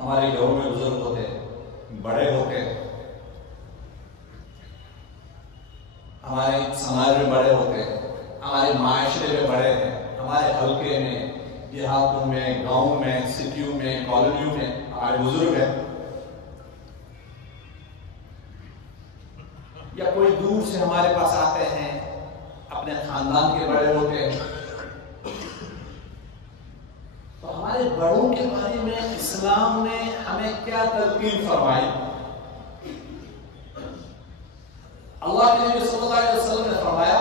ہمارے گھروں میں بزرگ ہوتے، بڑے ہوتے، ہمارے سماج میں بڑے ہوتے، ہمارے معاشرے میں بڑے ہیں، ہمارے حلقے میں، دیہاتوں میں، گاؤں میں، سٹیوں میں، کالونیوں میں ہمارے بزرگ ہیں، یا کوئی دور سے ہمارے پاس آتے ہیں، اپنے خاندان کے بڑے ہوتے ہیں، تو ہمارے بڑوں کے بارے میں اسلام نے ہمیں کیا تلقین فرمائی؟ اللہ کے نبی صلی اللہ علیہ وسلم نے فرمایا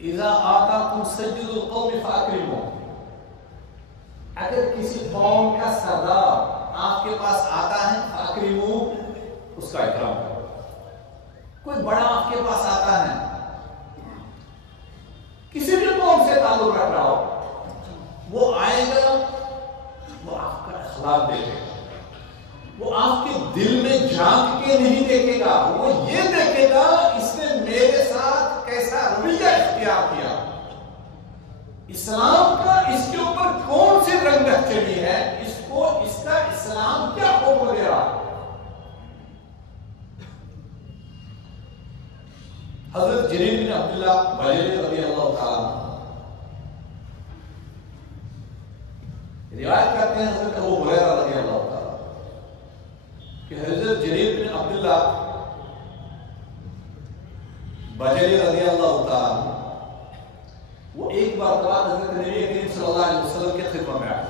اذا آتاکم سید القوم فاکرموا، اگر کسی قوم کا سردار آپ کے پاس آتا ہے فاکرموا، اس کا اکرام کرو۔ کوئی بڑا آپ کے پاس آتا ہے، کسی بھی قوم سے تعلق رکھ رہا ہو، وہ آئے گا، وہ آپ کا اخلاق دیکھے گا، وہ آپ کے دل میں جھانک کے نہیں دیکھے گا، وہ یہ دیکھے گا اس نے میرے ساتھ کیسا رویہ اختیار کیا، اسلام کا اس کے اوپر کون سی رنگت چڑھی ہے، اس کو اس کا اسلام کیا حکم دے رہا ہے۔ حضرت جریر بن عبداللہ بجلی رضی اللہ تعالیٰ روایت کرتے ہیں حضرت ابو ہریرہ رضی اللہ تعالیٰ کہ حضرت جریر بن عبداللہ بجلی رضی اللہ تعالیٰ وہ ایک بار حضرت نبی کریم صلی اللہ علیہ وسلم کے خدمت میں آئے۔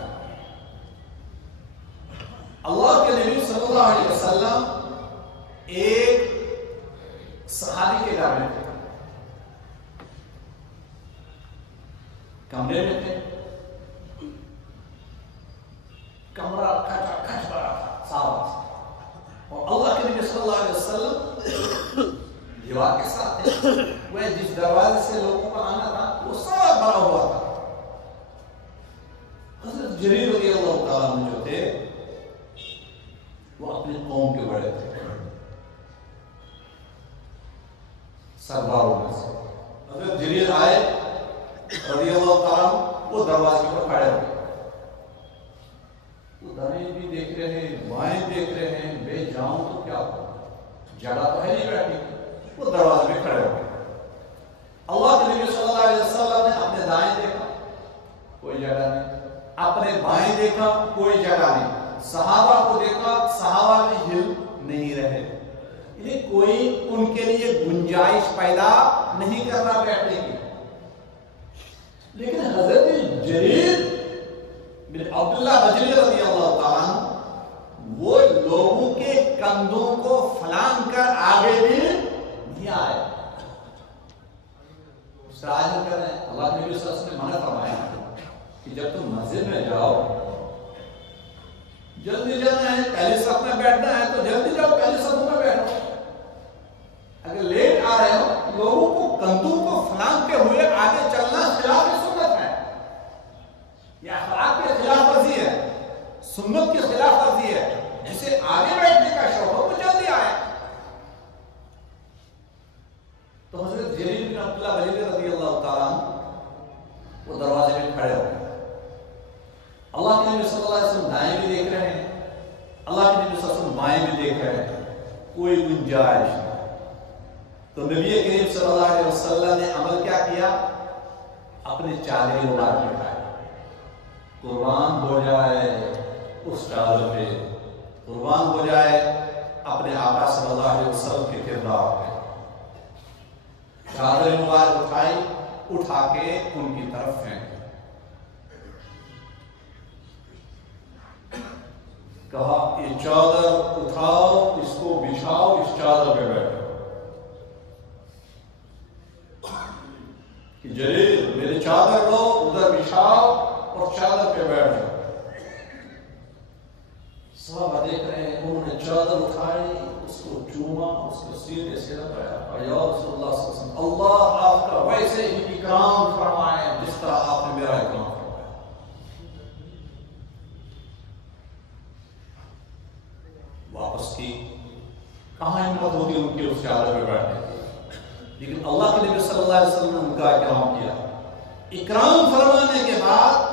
اللہ کے نبی صلی اللہ علیہ وسلم ایک صحابی کے گھر میں تھے، کمرے میں تھے، کمرہ کھچ بھرا تھا صاف، اور اللہ کے نبی صلی اللہ علیہ وسلم دیوار کے ساتھ تھے، وہ جس دروازے سے لوگوں کو آنا تھا وہ سب بھرا ہوا تھا۔ حضرت جریر رضی اللہ تعالیٰ عنہ جو تھے وہ اپنی قوم کے بڑے تھے، سرداروں میں سے۔ حضرت جریر آئے رضی اللہ تعالیٰ وہ دروازے پر کھڑے ہوئے، وہ دائیں بھی دیکھ رہے ہیں، بائیں دیکھ رہے ہیں، بے جاؤں تو کیا ہو، جگہ تو ہے نہیں بیٹھنے کی، وہ دروازے میں کھڑے ہوئے۔ اللہ کے نبی صلی اللہ علیہ وسلم نے اپنے دائیں دیکھا، کوئی جگہ نہیں، اپنے بائیں دیکھا، کوئی جگہ نہیں، صحابہ کو دیکھا، صحابہ بھی ہل نہیں رہے، یعنی کوئی ان کے لیے گنجائش پیدا نہیں کر رہا بیٹھنے کی۔ لیکن حضرت جریر بن عبداللہ بجلی رضی اللہ تعالیٰ وہ لوگوں کے کندھوں کو پھلانگ کر آگے بھی نہیں آئے، سراج کر رہے ہیں۔ اللہ کے نبی صلی اللہ علیہ وسلم نے منع فرمایا کہ جب تم مسجد میں جاؤ جلدی جانا ہے، پہلی صف میں بیٹھنا ہے تو جلدی جاؤ، پہلی صف میں بیٹھو، اگر لیٹ آ رہے ہو لوگوں کو کندھوں کو پھلانگتے ہوئے آگے چلنا خلاف سنت ہے، یہ اخلاق کے خلاف ورزی ہے، سنت کے خلاف ورزی ہے۔ جسے آگے بیٹھنے کا شوق ہو وہ جلدی آئے۔ تو حضرت جریر بن عبداللہ بجلی رضی اللہ تعالیٰ وہ دروازے میں کھڑے ہوئے، اللہ کے نبی صلی اللہ علیہ وسلم دائیں بھی دیکھ رہے ہیں، اللہ کے نبی صلی اللہ علیہ وسلم بائیں بھی دیکھ رہے ہیں، کوئی گنجائش نہیں۔ تو نبی کریم صلی اللہ علیہ وسلم نے عمل کیا کیا؟ اپنے چادریں اڑا کے کھائے، قربان ہو جائے اس چادر پہ، قربان ہو جائے اپنے آقا صلی اللہ علیہ وسلم کے کردار پہ۔ چادر مبارک اٹھائی، اٹھا کے ان کی طرف پھینک، کہا یہ چادر اٹھاؤ، اس کو بچھاؤ، اس چادر پہ بیٹھو۔ کہ جریر میرے چادر لو، ادھر بچھاؤ اور چادر پہ بیٹھ جاؤ۔ صحابہ دیکھ رہے ہیں، انہوں نے چادر اٹھائی، اس کو چوما، اس کو سیدھے سے لگایا، یا رسول اللہ صلی اللہ علیہ وسلم اللہ آپ کا ویسے ہی اکرام فرمائے جس طرح آپ نے میرا اکرام فرمایا۔ واپس کی، کہاں ہمت ہوتی ان کی اس چادر پہ بیٹھنے کی، لیکن اللہ کے نبی صلی اللہ علیہ وسلم نے ان کا اکرام کیا۔ اکرام فرمانے کے بعد